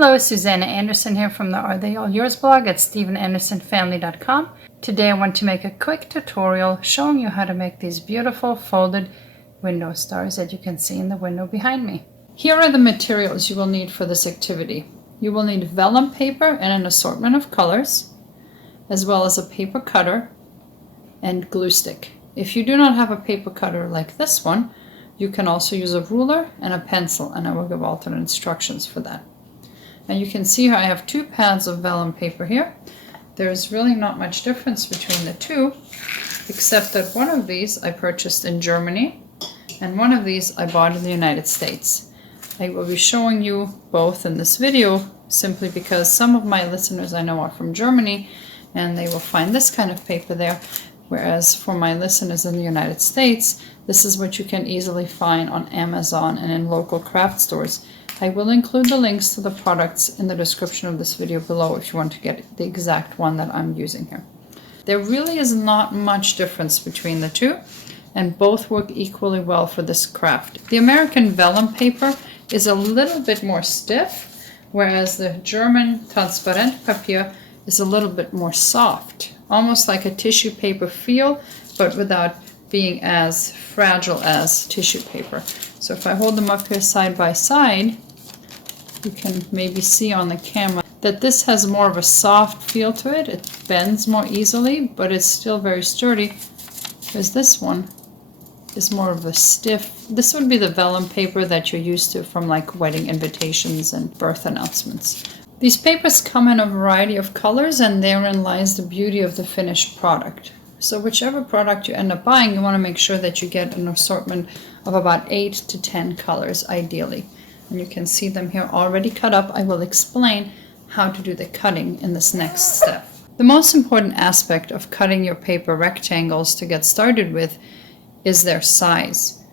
Hello, Susanna Anderson here from the Are They All Yours blog at StephenAndersonFamily.com. Today I want to make a quick tutorial showing you how to make these beautiful folded window stars that you can see in the window behind me. Here are the materials you will need for this activity. You will need vellum paper and an assortment of colors, as well as a paper cutter and glue stick. If you do not have a paper cutter like this one, you can also use a ruler and a pencil, and I will give alternate instructions for that. And you can see here I have two pads of vellum paper here. There's really not much difference between the two, except that one of these I purchased in Germany, and one of these I bought in the United States. I will be showing you both in this video simply because some of my listeners I know are from Germany, and they will find this kind of paper there, whereas for my listeners in the United States, this is what you can easily find on Amazon and in local craft stores. I will include the links to the products in the description of this video below if you want to get the exact one that I'm using here. There really is not much difference between the two, and both work equally well for this craft. The American vellum paper is a little bit more stiff, whereas the German transparent papier is a little bit more soft, almost like a tissue paper feel, but without being as fragile as tissue paper. So if I hold them up here side by side, you can maybe see on the camera that this has more of a soft feel to it. It bends more easily, but it's still very sturdy, whereas this one is more of a stiff. This would be the vellum paper that you're used to from like wedding invitations and birth announcements. These papers come in a variety of colors, and therein lies the beauty of the finished product. So whichever product you end up buying, you want to make sure that you get an assortment of about 8 to 10 colors ideally. And you can see them here already cut up. I will explain how to do the cutting in this next step. The most important aspect of cutting your paper rectangles to get started with is their size.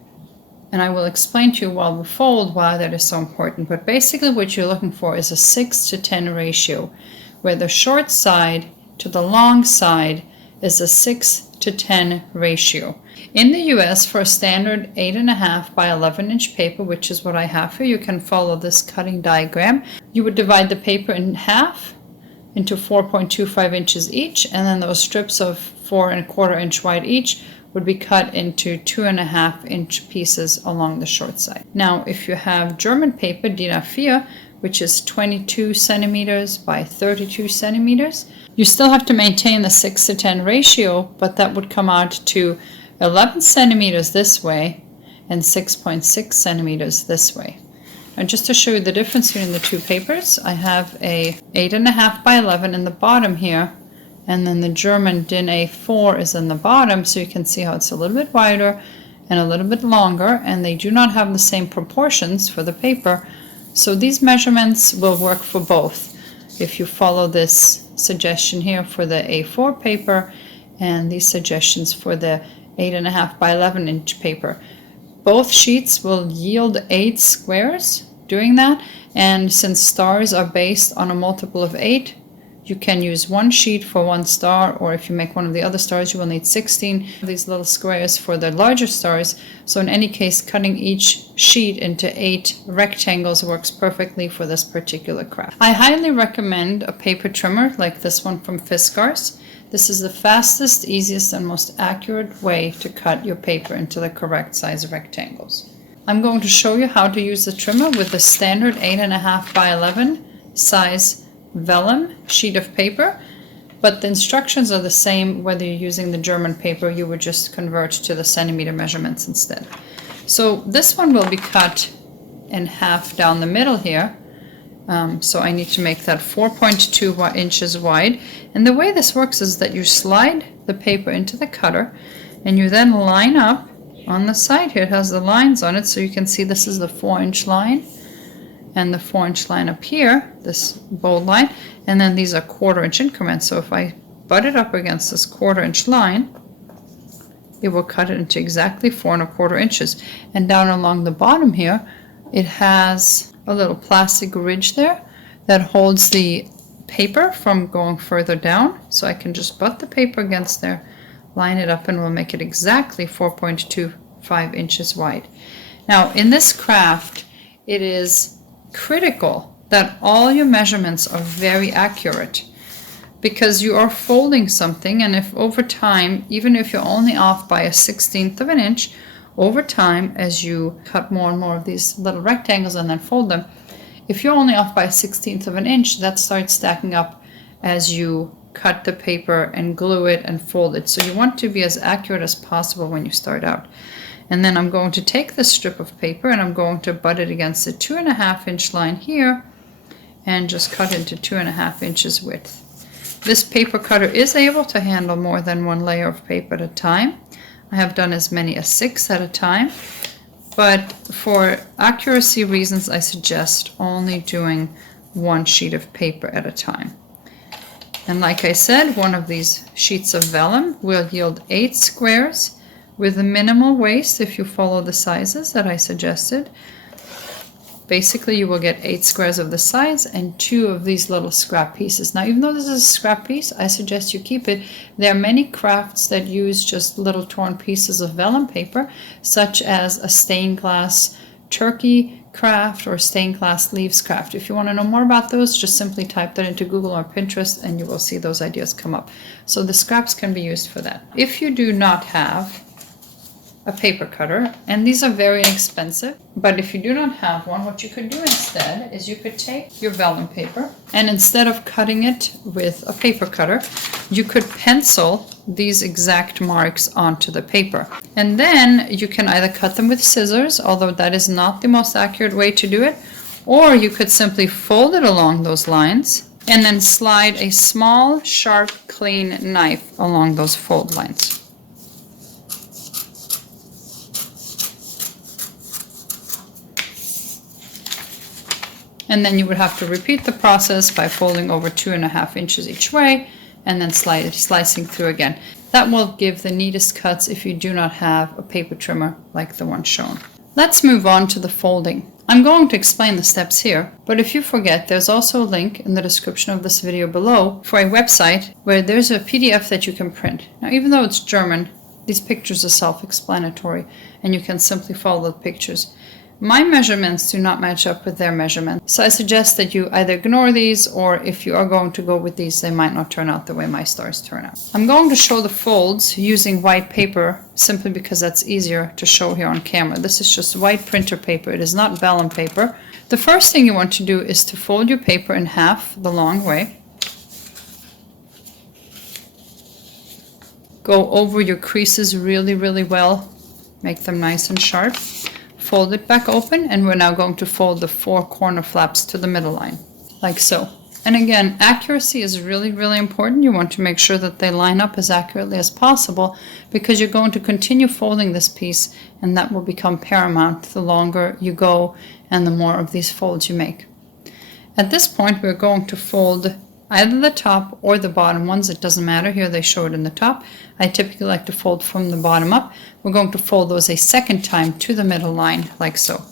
And I will explain to you while we fold why that is so important. But basically what you're looking for is a 6 to 10 ratio, where the short side to the long side is a 6 to 10 ratio. In the US, for a standard 8.5 by 11 inch paper, which is what I have here, you can follow this cutting diagram. You would divide the paper in half into 4.25 inches each, and then those strips of 4.25 inch wide each would be cut into 2.5 inch pieces along the short side. Now, if you have German paper, DIN A4, which is 22 centimeters by 32 centimeters, you still have to maintain the 6 to 10 ratio, but that would come out to 11 centimeters this way and 6.6 centimeters this way. And just to show you the difference between the two papers, I have a 8.5 by 11 in the bottom here, and then the German DIN A4 is in the bottom, so you can see how it's a little bit wider and a little bit longer, and they do not have the same proportions for the paper. So these measurements will work for both if you follow this suggestion here for the A4 paper and these suggestions for the 8.5 by 11 inch paper. Both sheets will yield 8 squares doing that, and since stars are based on a multiple of 8, you can use one sheet for one star, or if you make one of the other stars, you will need 16 of these little squares for the larger stars. So in any case, cutting each sheet into 8 rectangles works perfectly for this particular craft. I highly recommend a paper trimmer like this one from Fiskars. This is the fastest, easiest, and most accurate way to cut your paper into the correct size rectangles. I'm going to show you how to use the trimmer with the standard 8.5 by 11 size vellum sheet of paper, but the instructions are the same whether you're using the German paper. You would just convert to the centimeter measurements instead. So this one will be cut in half down the middle here. So I need to make that 4.2 inches wide. And the way this works is that you slide the paper into the cutter, and you then line up on the side here. It has the lines on it, so you can see this is the 4-inch line, and the 4-inch line up here, this bold line, and then these are 1/4 inch increments. So if I butt it up against this 1/4 inch line, it will cut it into exactly 4.25 inches. And down along the bottom here, it has a little plastic ridge there that holds the paper from going further down. So I can just butt the paper against there, line it up, and we'll make it exactly 4.25 inches wide. Now in this craft, it is critical that all your measurements are very accurate, because you are folding something, and if over time, even if you're only off by a 1/16 of an inch, over time, as you cut more and more of these little rectangles and then fold them, if you're only off by a 1/16 of an inch, that starts stacking up as you cut the paper and glue it and fold it. So you want to be as accurate as possible when you start out. And then I'm going to take this strip of paper and I'm going to butt it against the 2.5 inch line here and just cut into 2.5 inches width. This paper cutter is able to handle more than one layer of paper at a time. I have done as many as 6 at a time, but for accuracy reasons, I suggest only doing one sheet of paper at a time. And like I said, one of these sheets of vellum will yield 8 squares with a minimal waste if you follow the sizes that I suggested. Basically, you will get 8 squares of the size and 2 of these little scrap pieces. Now, even though this is a scrap piece, I suggest you keep it. There are many crafts that use just little torn pieces of vellum paper, such as a stained glass turkey craft or stained glass leaves craft. If you want to know more about those, just simply type that into Google or Pinterest and you will see those ideas come up. So the scraps can be used for that. If you do not have a paper cutter, and these are very expensive, but if you do not have one, what you could do instead is you could take your vellum paper and instead of cutting it with a paper cutter, you could pencil these exact marks onto the paper. And then you can either cut them with scissors, although that is not the most accurate way to do it, or you could simply fold it along those lines and then slide a small, sharp, clean knife along those fold lines. And then you would have to repeat the process by folding over 2.5 inches each way and then slicing through again. That will give the neatest cuts if you do not have a paper trimmer like the one shown. Let's move on to the folding. I'm going to explain the steps here, but if you forget, there's also a link in the description of this video below for a website where there's a PDF that you can print. Now, even though it's German, these pictures are self-explanatory and you can simply follow the pictures. My measurements do not match up with their measurements, so I suggest that you either ignore these, or if you are going to go with these, they might not turn out the way my stars turn out. I'm going to show the folds using white paper simply because that's easier to show here on camera. This is just white printer paper. It is not vellum paper. The first thing you want to do is to fold your paper in half the long way. Go over your creases really, really well. Make them nice and sharp. Fold it back open, and we're now going to fold the 4 corner flaps to the middle line, like so. And again, accuracy is really, really important. You want to make sure that they line up as accurately as possible because you're going to continue folding this piece, and that will become paramount the longer you go and the more of these folds you make. At this point, we're going to fold either the top or the bottom ones. It doesn't matter. Here they show it in the top. I typically like to fold from the bottom up. We're going to fold those a second time to the middle line, like so.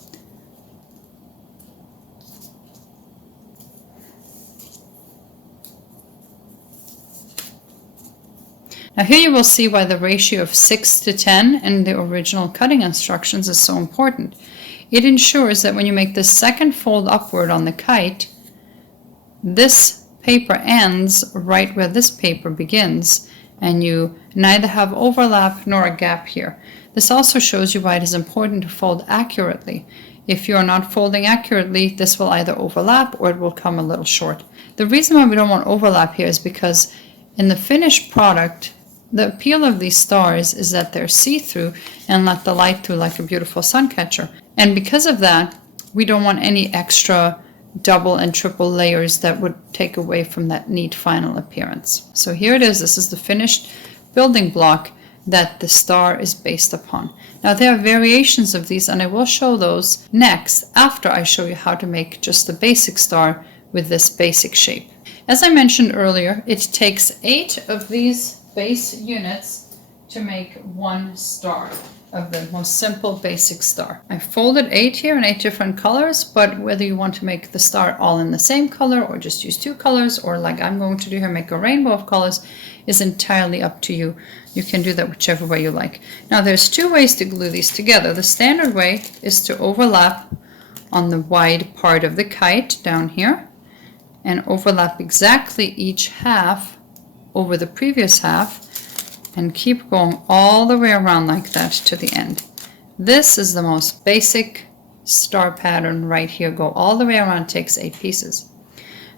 Now here you will see why the ratio of 6 to 10 in the original cutting instructions is so important. It ensures that when you make the second fold upward on the kite, this paper ends right where this paper begins, and you neither have overlap nor a gap here. This also shows you why it is important to fold accurately. If you are not folding accurately, this will either overlap or it will come a little short. The reason why we don't want overlap here is because in the finished product, the appeal of these stars is that they're see-through and let the light through like a beautiful sun catcher. And because of that, we don't want any extra double and triple layers that would take away from that neat final appearance. So here it is. This is the finished building block that the star is based upon. Now there are variations of these, and I will show those next after I show you how to make just the basic star with this basic shape. As I mentioned earlier, it takes 8 of these base units to make one star of the most simple basic star. I folded 8 here in 8 different colors, but whether you want to make the star all in the same color or just use 2 colors, or like I'm going to do here, make a rainbow of colors, is entirely up to you. You can do that whichever way you like. Now there's 2 ways to glue these together. The standard way is to overlap on the wide part of the kite down here and overlap exactly each half over the previous half and keep going all the way around like that to the end. This is the most basic star pattern right here. Go all the way around, takes 8 pieces.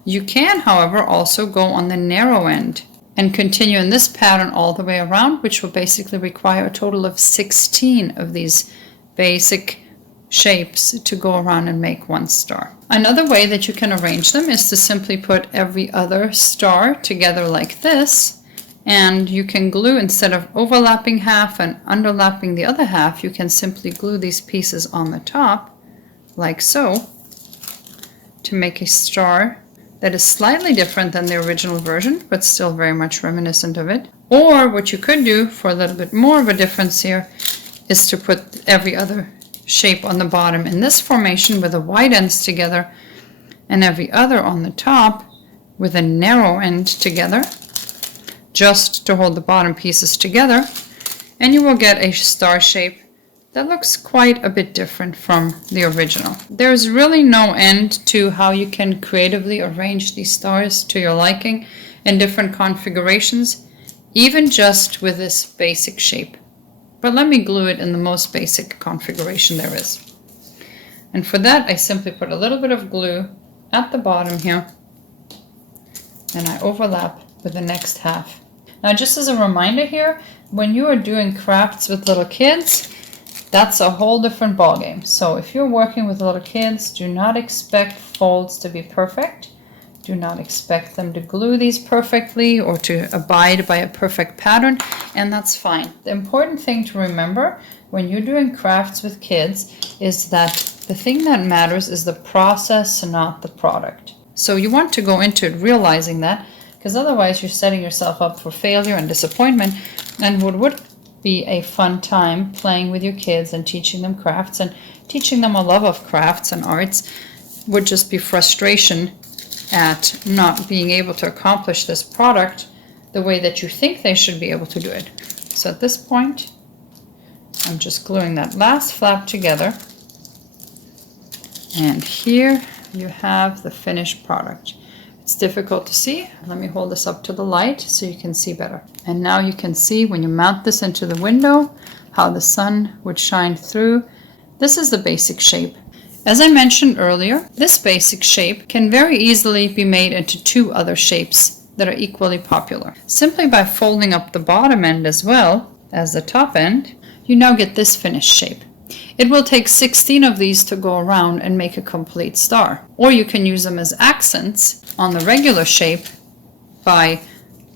You can, however, also go on the narrow end and continue in this pattern all the way around, which will basically require a total of 16 of these basic shapes to go around and make one star. Another way that you can arrange them is to simply put every other star together like this, and you can glue, instead of overlapping half and underlapping the other half, you can simply glue these pieces on the top like so to make a star that is slightly different than the original version, but still very much reminiscent of it. Or what you could do for a little bit more of a difference here is to put every other shape on the bottom in this formation with the wide ends together and every other on the top with a narrow end together, just to hold the bottom pieces together, and you will get a star shape that looks quite a bit different from the original. There's really no end to how you can creatively arrange these stars to your liking in different configurations, even just with this basic shape. But let me glue it in the most basic configuration there is. And for that, I simply put a little bit of glue at the bottom here, and I overlap with the next half. Now, just as a reminder here, when you are doing crafts with little kids, that's a whole different ballgame. So if you're working with little kids, do not expect folds to be perfect. Do not expect them to glue these perfectly or to abide by a perfect pattern, and that's fine. The important thing to remember when you're doing crafts with kids is that the thing that matters is the process, not the product. So you want to go into it realizing that, because otherwise you're setting yourself up for failure and disappointment. And what would be a fun time playing with your kids and teaching them crafts and teaching them a love of crafts and arts would just be frustration at not being able to accomplish this product the way that you think they should be able to do it. So at this point, I'm just gluing that last flap together, and here you have the finished product. It's difficult to see. Let me hold this up to the light so you can see better. And now you can see when you mount this into the window how the sun would shine through. This is the basic shape. As I mentioned earlier, this basic shape can very easily be made into 2 other shapes that are equally popular. Simply by folding up the bottom end as well as the top end, you now get this finished shape. It will take 16 of these to go around and make a complete star. Or you can use them as accents on the regular shape by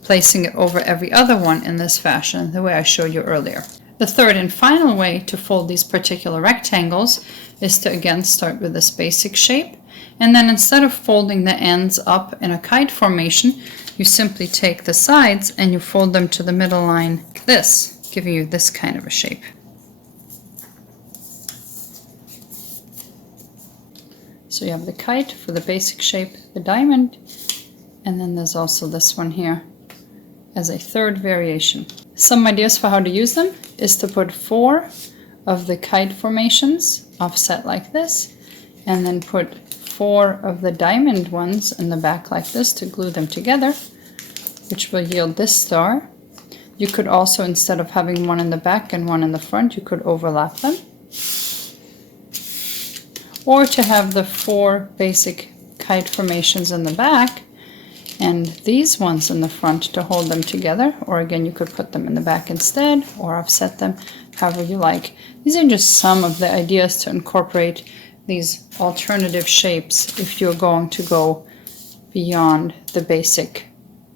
placing it over every other one in this fashion, the way I showed you earlier. The third and final way to fold these particular rectangles is to again start with this basic shape, and then instead of folding the ends up in a kite formation, you simply take the sides and you fold them to the middle line like this, giving you this kind of a shape. So you have the kite for the basic shape, the diamond, and then there's also this one here as a third variation. Some ideas for how to use them is to put 4 of the kite formations offset like this, and then put 4 of the diamond ones in the back like this to glue them together, which will yield this star. You could also, instead of having one in the back and one in the front, you could overlap them. Or to have the 4 basic kite formations in the back and these ones in the front to hold them together, or again you could put them in the back instead or offset them however you like. These are just some of the ideas to incorporate these alternative shapes if you're going to go beyond the basic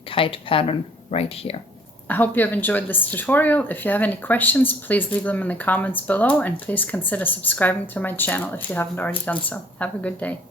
kite pattern right here. I hope you have enjoyed this tutorial. If you have any questions, please leave them in the comments below, and please consider subscribing to my channel if you haven't already done so. Have a good day.